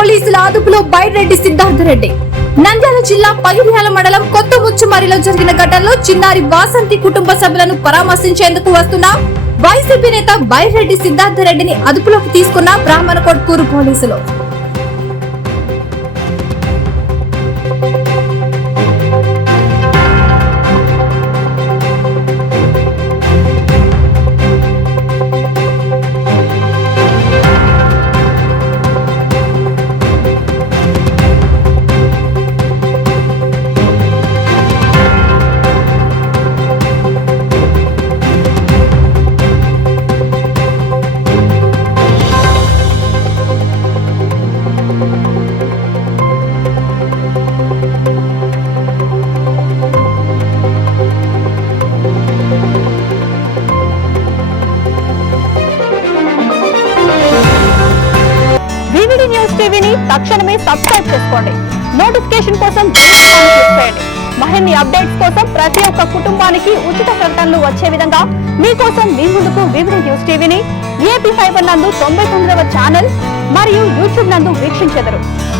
పోలీసుల అదుపులో బైరెడ్డి సిద్ధార్థ రెడ్డి. నంద్యాల జిల్లా పగిడ్యాల మండలం కొత్త ముచ్చుమరిలో జరిగిన ఘటనలో చిన్నారి వాసంతి కుటుంబ సభ్యులను పరామర్శించేందుకు వస్తున్న వైసీపీ నేత బైరెడ్డి సిద్ధార్థ రెడ్డిని అదుపులోకి తీసుకున్న బ్రాహ్మణకోట్కూరు పోలీసులు. న్యూస్ టీవీని తక్షణమే సబ్స్క్రైబ్ చేసుకోండి. నోటిఫికేషన్ కోసం క్లిక్ చేయండి. మరిన్ని అప్డేట్స్ కోసం ప్రతి ఒక్క కుటుంబానికి ఉచిత ప్రకటనలు వచ్చే విధంగా మీకోసం మీ ముందుకు వివిడి న్యూస్ టీవీని AP ఫైబర్ నందు 99వ ఛానల్ మరియు యూట్యూబ్ నందు వీక్షించెదరు.